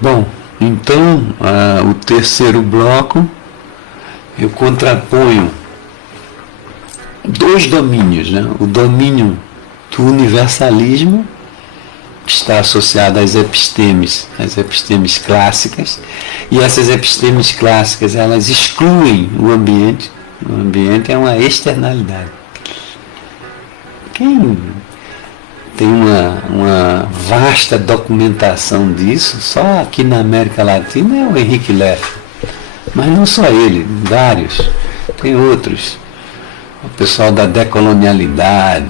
Bom, então o terceiro bloco eu contraponho dois domínios, né? O domínio do universalismo, que está associado às epistemes clássicas, e essas epistemes clássicas elas excluem o ambiente. O ambiente é uma externalidade. Quem tem uma vasta documentação disso, só aqui na América Latina é o Henrique Leffer, mas não só ele, vários, tem outros. O pessoal da decolonialidade,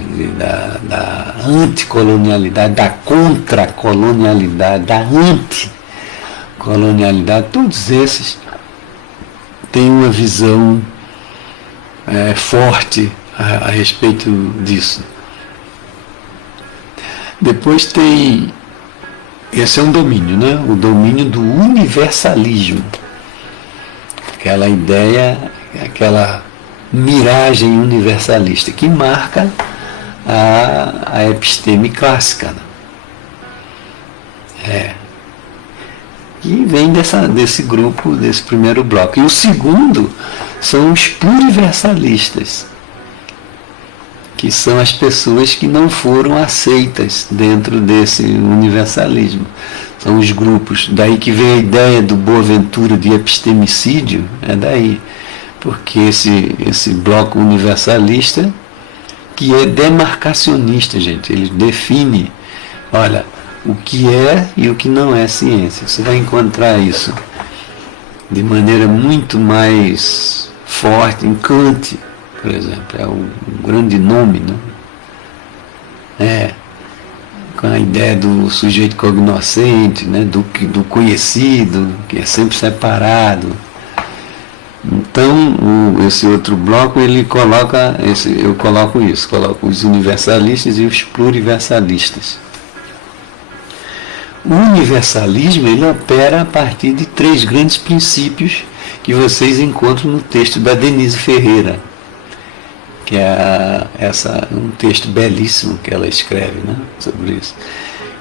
da anticolonialidade, da contracolonialidade, da anticolonialidade, todos esses têm uma visão forte a respeito disso. Depois tem, esse é um domínio, né? O domínio do universalismo, aquela ideia, aquela miragem universalista que marca a episteme clássica, né? E vem desse grupo, desse primeiro bloco. E o segundo são os pluriversalistas, que são as pessoas que não foram aceitas dentro desse universalismo. São os grupos, daí que vem a ideia do Boaventura de epistemicídio, é daí. Porque esse bloco universalista, que é demarcacionista, gente, ele define, olha, o que é e o que não é ciência. Você vai encontrar isso de maneira muito mais forte em Kant, por exemplo, é um grande nome, né? Com a ideia do sujeito cognoscente, né? do conhecido, que é sempre separado. Então, esse outro bloco, ele coloca, eu coloco os universalistas e os pluriversalistas. O universalismo, ele opera a partir de 3 grandes princípios que vocês encontram no texto da Denise Ferreira, que é um texto belíssimo que ela escreve, né, sobre isso,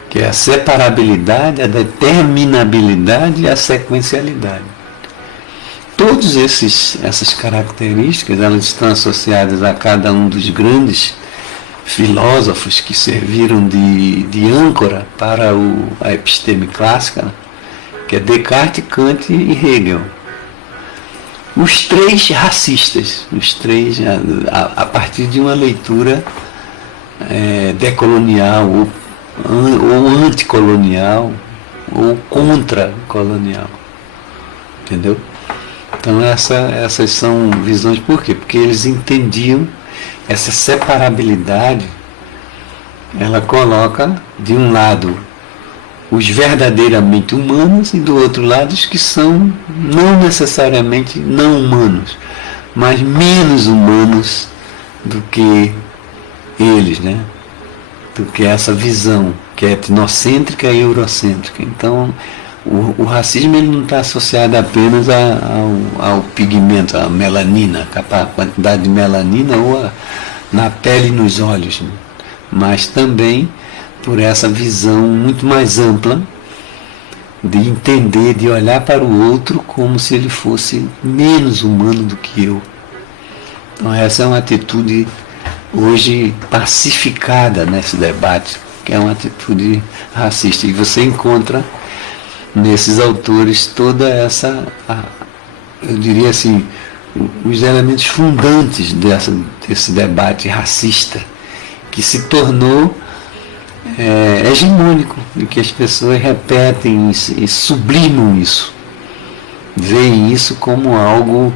que é a separabilidade, a determinabilidade e a sequencialidade. Todas essas características, elas estão associadas a cada um dos grandes filósofos que serviram de âncora para a episteme clássica, que é Descartes, Kant e Hegel. Os 3 racistas, a partir de uma leitura decolonial, ou anticolonial, ou contracolonial. Entendeu? Então essas são visões, por quê? Porque eles entendiam essa separabilidade, ela coloca de um lado os verdadeiramente humanos e do outro lado os que são não necessariamente não humanos, mas menos humanos do que eles, né? Do que essa visão que é etnocêntrica e eurocêntrica. Então, o racismo ele não está associado apenas ao pigmento, à melanina, a quantidade de melanina ou na pele e nos olhos, né? Mas também por essa visão muito mais ampla de entender, de olhar para o outro como se ele fosse menos humano do que eu. Então essa é uma atitude hoje pacificada nesse debate, que é uma atitude racista. E você encontra nesses autores toda essa, eu diria assim, os elementos fundantes desse debate racista, que se tornou hegemônico, e que as pessoas repetem e sublimam isso, veem isso como algo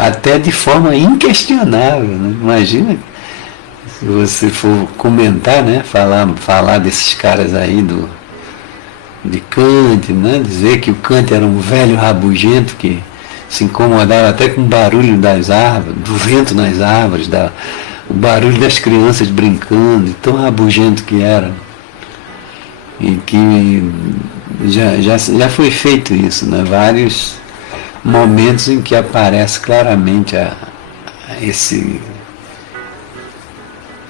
até de forma inquestionável, né? Imagina se você for comentar, né? falar desses caras aí de Kant, né? Dizer que o Kant era um velho rabugento que se incomodava até com o barulho das árvores, do vento nas árvores, o barulho das crianças brincando, tão rabugento que era. E que já foi feito isso, né? Vários momentos em que aparece claramente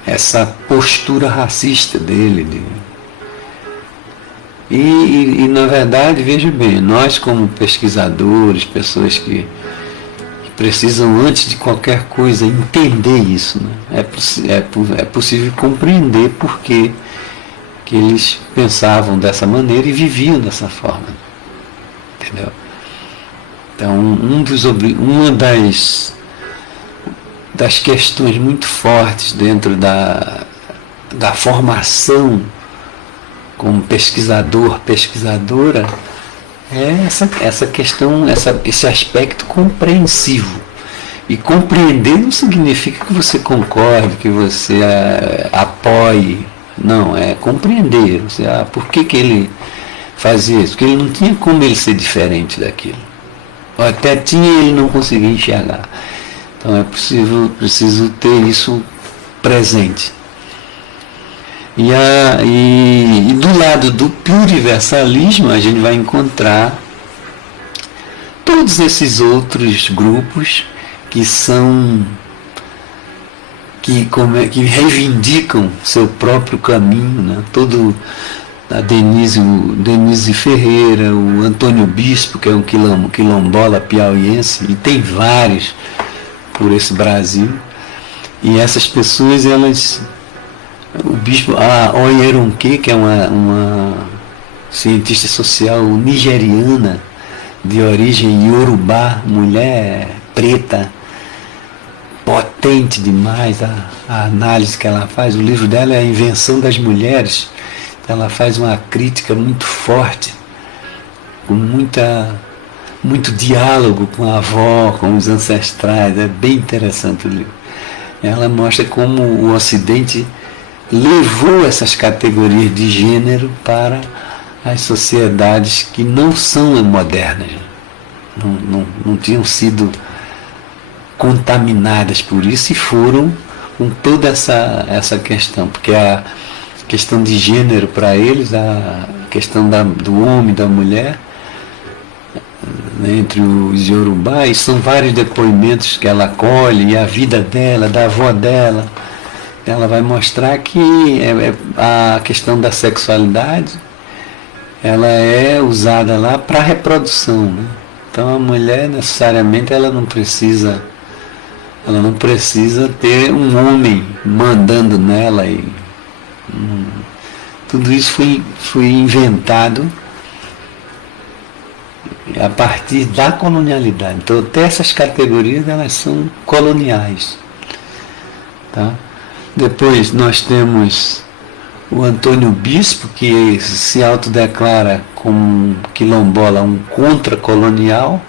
essa postura racista dele. Na verdade, veja bem, nós como pesquisadores, pessoas que precisam, antes de qualquer coisa, entender isso, né? É possível compreender por que eles pensavam dessa maneira e viviam dessa forma. Entendeu? Então, uma das questões muito fortes dentro da formação como pesquisador, pesquisadora, é essa questão, esse aspecto compreensivo. E compreender não significa que você concorde, que você apoie. Não, é compreender. Por que ele fazia isso? Porque ele não tinha como ele ser diferente daquilo. Ou até tinha e ele não conseguia enxergar. Então é preciso ter isso presente. E do lado do pluriversalismo a gente vai encontrar todos esses outros grupos que reivindicam seu próprio caminho, né? Todo a Denise Ferreira, o Antônio Bispo, que é um quilombola piauiense, e tem vários por esse Brasil. E essas pessoas, o Bispo, a Oyeronke, que é uma cientista social nigeriana, de origem iorubá, mulher preta, potente demais a análise que ela faz. O livro dela é A Invenção das Mulheres. Ela faz uma crítica muito forte, com muito diálogo com a avó, com os ancestrais. É bem interessante o livro. Ela mostra como o Ocidente levou essas categorias de gênero para as sociedades que não são modernas, não tinham sido contaminadas por isso e foram com toda essa questão, porque a questão de gênero para eles, a questão do homem e da mulher, né, entre os iorubás, são vários depoimentos que ela colhe, e a vida dela, da avó dela, ela vai mostrar que a questão da sexualidade ela é usada lá para reprodução, né? Então a mulher necessariamente ela não precisa ter um homem mandando nela tudo isso foi inventado a partir da colonialidade. Então até essas categorias elas são coloniais, tá? Depois nós temos o Antônio Bispo, que se autodeclara como quilombola, um contra-colonial.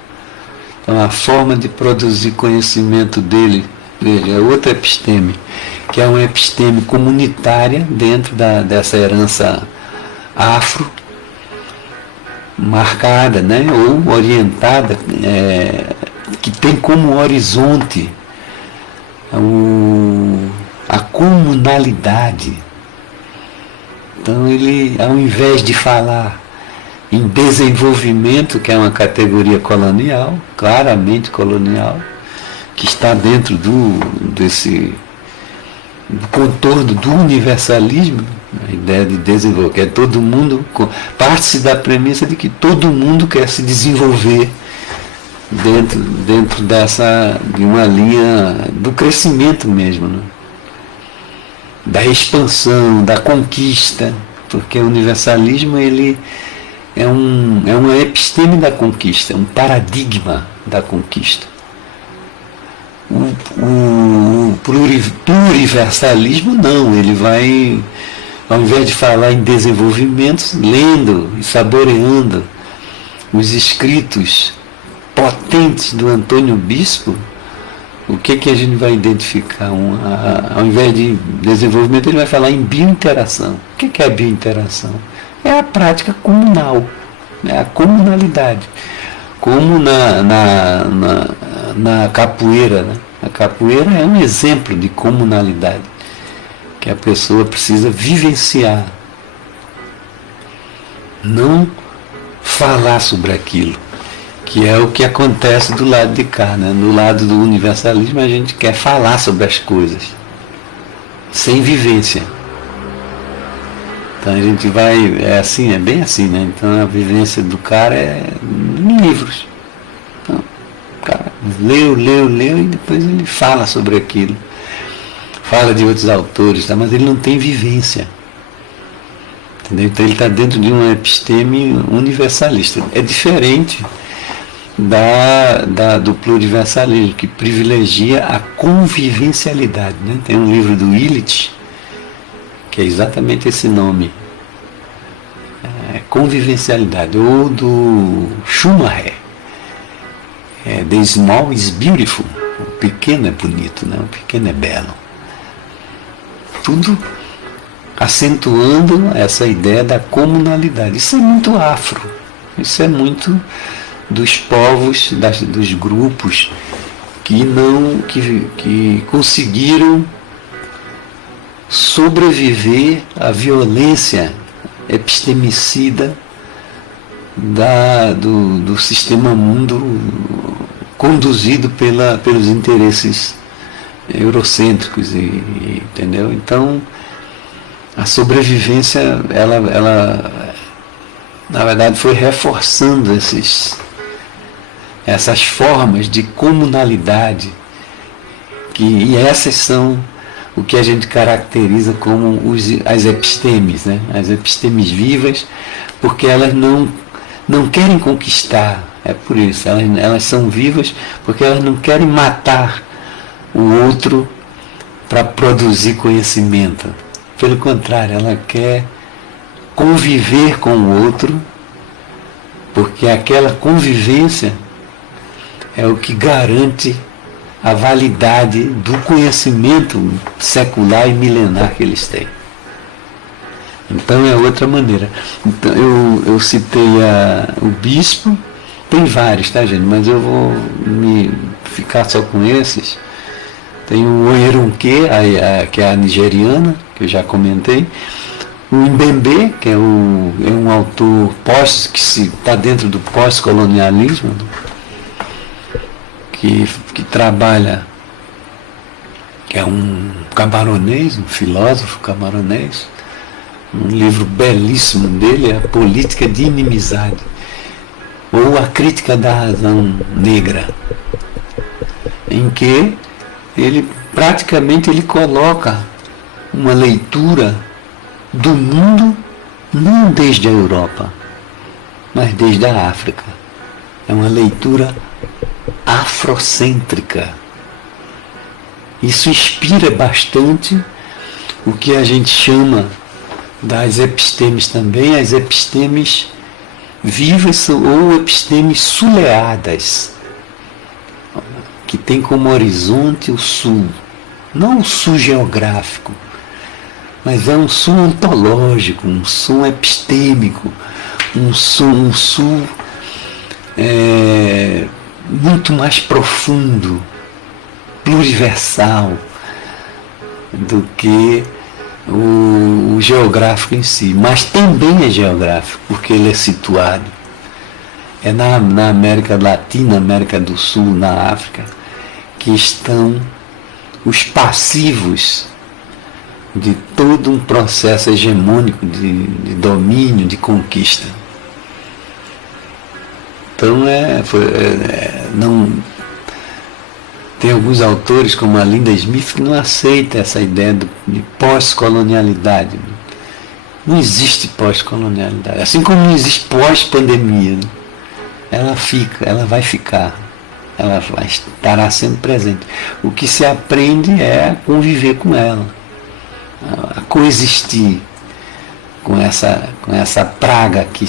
Então a forma de produzir conhecimento dele, veja, é outra episteme, que é uma episteme comunitária dentro dessa herança afro, marcada, né, ou orientada, que tem como horizonte a comunalidade. Então ele, ao invés de falar em desenvolvimento, que é uma categoria colonial, claramente colonial, que está dentro do contorno do universalismo, a ideia de desenvolver, que é todo mundo, parte-se da premissa de que todo mundo quer se desenvolver dentro de uma linha do crescimento mesmo, né? Da expansão, da conquista, porque o universalismo ele é uma episteme da conquista, um paradigma da conquista. O pluriversalismo não, ele vai, ao invés de falar em desenvolvimentos, lendo e saboreando os escritos potentes do Antônio Bispo, o que a gente vai identificar? Ao invés de desenvolvimento, ele vai falar em biointeração. O que é a biointeração? É a prática comunal, é a comunalidade. Como na capoeira, né? A capoeira é um exemplo de comunalidade, que a pessoa precisa vivenciar, não falar sobre aquilo, que é o que acontece do lado de cá, né? No lado do universalismo a gente quer falar sobre as coisas, sem vivência. Então a gente vai, é assim, é bem assim, né? Então a vivência do cara é em livros. Então, o cara leu e depois ele fala sobre aquilo. Fala de outros autores, tá? Mas ele não tem vivência. Entendeu? Então ele está dentro de uma episteme universalista. É diferente do pluriversalismo, que privilegia a convivencialidade. Né? Tem um livro do Illich, que é exatamente esse nome, convivencialidade, ou do Schumacher, The Small is Beautiful, o pequeno é bonito, né? O pequeno é belo. Tudo acentuando essa ideia da comunalidade. Isso é muito afro, isso é muito dos povos, dos grupos que conseguiram sobreviver à violência epistemicida do sistema mundo conduzido pelos interesses eurocêntricos, entendeu? Então, a sobrevivência, ela na verdade foi reforçando essas formas de comunalidade, e essas são o que a gente caracteriza como as epistemes, né? As epistemes vivas, porque elas não querem conquistar, é por isso, elas são vivas porque elas não querem matar o outro para produzir conhecimento. Pelo contrário, ela quer conviver com o outro, porque aquela convivência é o que garante a validade do conhecimento secular e milenar que eles têm. Então é outra maneira. Então, eu citei o bispo, tem vários, tá, gente? Mas eu vou me ficar só com esses. Tem o Oyerunke, que é a nigeriana, que eu já comentei. O Mbembe, que é um autor que está dentro do pós-colonialismo, que trabalha, que é um camaronês, um filósofo camaronês. Um livro belíssimo dele é A Política de Inimizade, ou A Crítica da Razão Negra, em que ele praticamente coloca uma leitura do mundo não desde a Europa, mas desde a África. É uma leitura afrocêntrica. Isso inspira bastante o que a gente chama das epistemes também, as epistemes vivas ou epistemes suleadas, que tem como horizonte o sul, não o sul geográfico, mas é um sul ontológico, um sul epistêmico, um sul muito mais profundo, pluriversal, do que o geográfico em si. Mas também é geográfico, porque ele é situado. É na América Latina, América do Sul, na África, que estão os passivos de todo um processo hegemônico de domínio, de conquista. Então tem alguns autores, como a Linda Smith, que não aceita essa ideia de pós-colonialidade. Não existe pós-colonialidade. Assim como não existe pós-pandemia. Ela vai ficar. Ela estará sempre presente. O que se aprende é a conviver com ela, a coexistir com essa praga que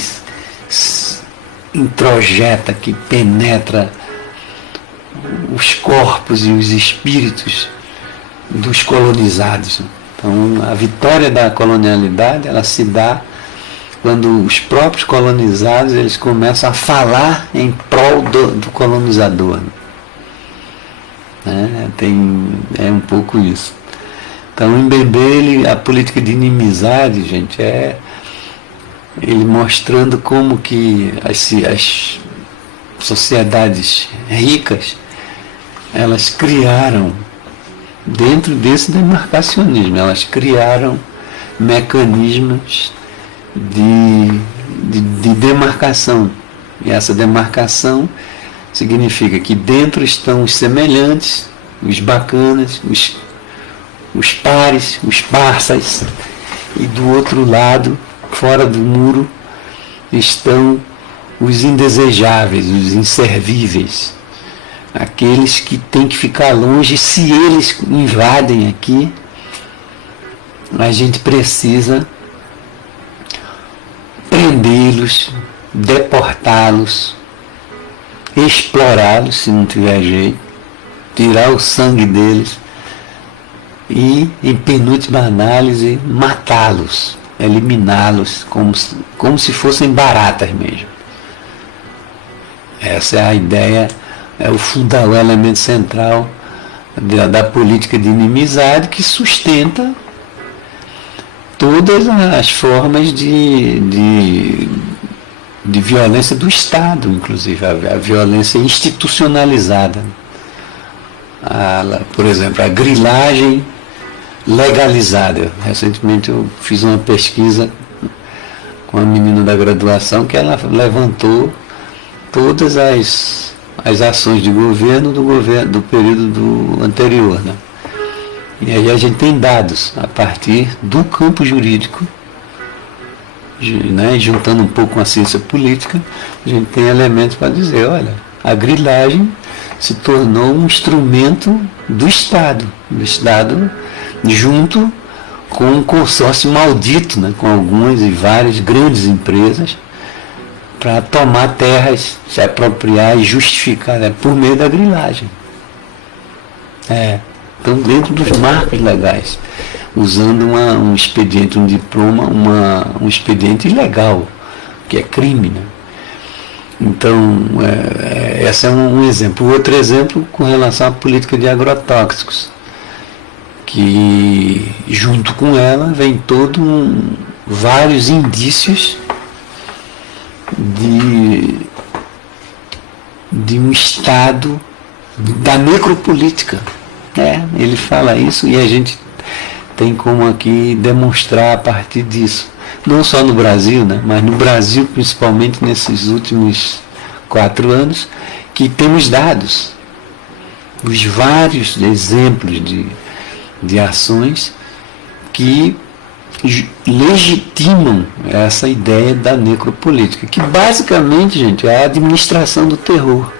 introjeta, que penetra os corpos e os espíritos dos colonizados. Então, a vitória da colonialidade, ela se dá quando os próprios colonizados eles começam a falar em prol do colonizador. Né? É um pouco isso. Então, em Mbembe, a política de inimizade, gente, ele mostrando como que as sociedades ricas, elas criaram, dentro desse demarcacionismo, elas criaram mecanismos de demarcação. E essa demarcação significa que dentro estão os semelhantes, os bacanas, os pares, os parças, e do outro lado, fora do muro, estão os indesejáveis, os inservíveis, aqueles que têm que ficar longe. Se eles invadem aqui, a gente precisa prendê-los, deportá-los, explorá-los se não tiver jeito, tirar o sangue deles e, em penúltima análise, matá-los, eliminá-los como se fossem baratas mesmo. Essa é a ideia, é o elemento central da política de inimizade, que sustenta todas as formas de violência do Estado, inclusive a violência institucionalizada. Por exemplo, a grilagem legalizada. Recentemente eu fiz uma pesquisa com uma menina da graduação que ela levantou todas as ações de governo do período anterior, né? E aí a gente tem dados a partir do campo jurídico, né, juntando um pouco com a ciência política, a gente tem elementos para dizer, olha, a grilagem se tornou um instrumento do Estado junto com um consórcio maldito, né, com algumas e várias grandes empresas, para tomar terras, se apropriar e justificar, né, por meio da grilagem. Então, dentro dos marcos legais, usando um expediente, um diploma, um expediente ilegal, que é crime, né? Então, esse é um exemplo. Outro exemplo com relação à política de agrotóxicos, que junto com ela vem vários indícios de um estado da necropolítica. Ele fala isso e a gente tem como aqui demonstrar a partir disso. Não só no Brasil, né, mas no Brasil, principalmente nesses últimos 4 anos, que temos dados, os vários exemplos de ações que legitimam essa ideia da necropolítica, que basicamente, gente, é a administração do terror,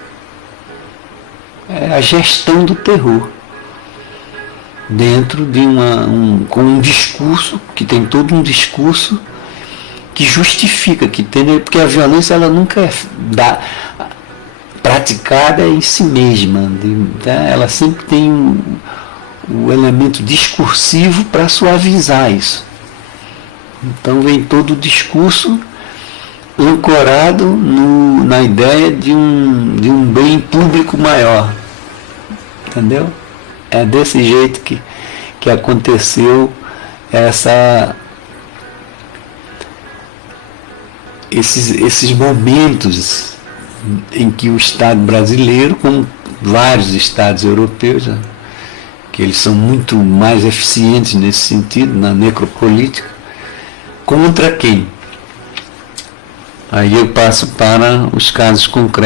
é a gestão do terror, dentro de com um discurso, que tem todo um discurso que justifica, porque a violência ela nunca é praticada em si mesma, ela sempre tem o elemento discursivo para suavizar isso. Então vem todo o discurso ancorado na ideia de um bem público maior, entendeu? É desse jeito que aconteceu esses momentos em que o Estado brasileiro, como vários Estados europeus, que eles são muito mais eficientes nesse sentido, na necropolítica, contra quem? Aí eu passo para os casos concretos.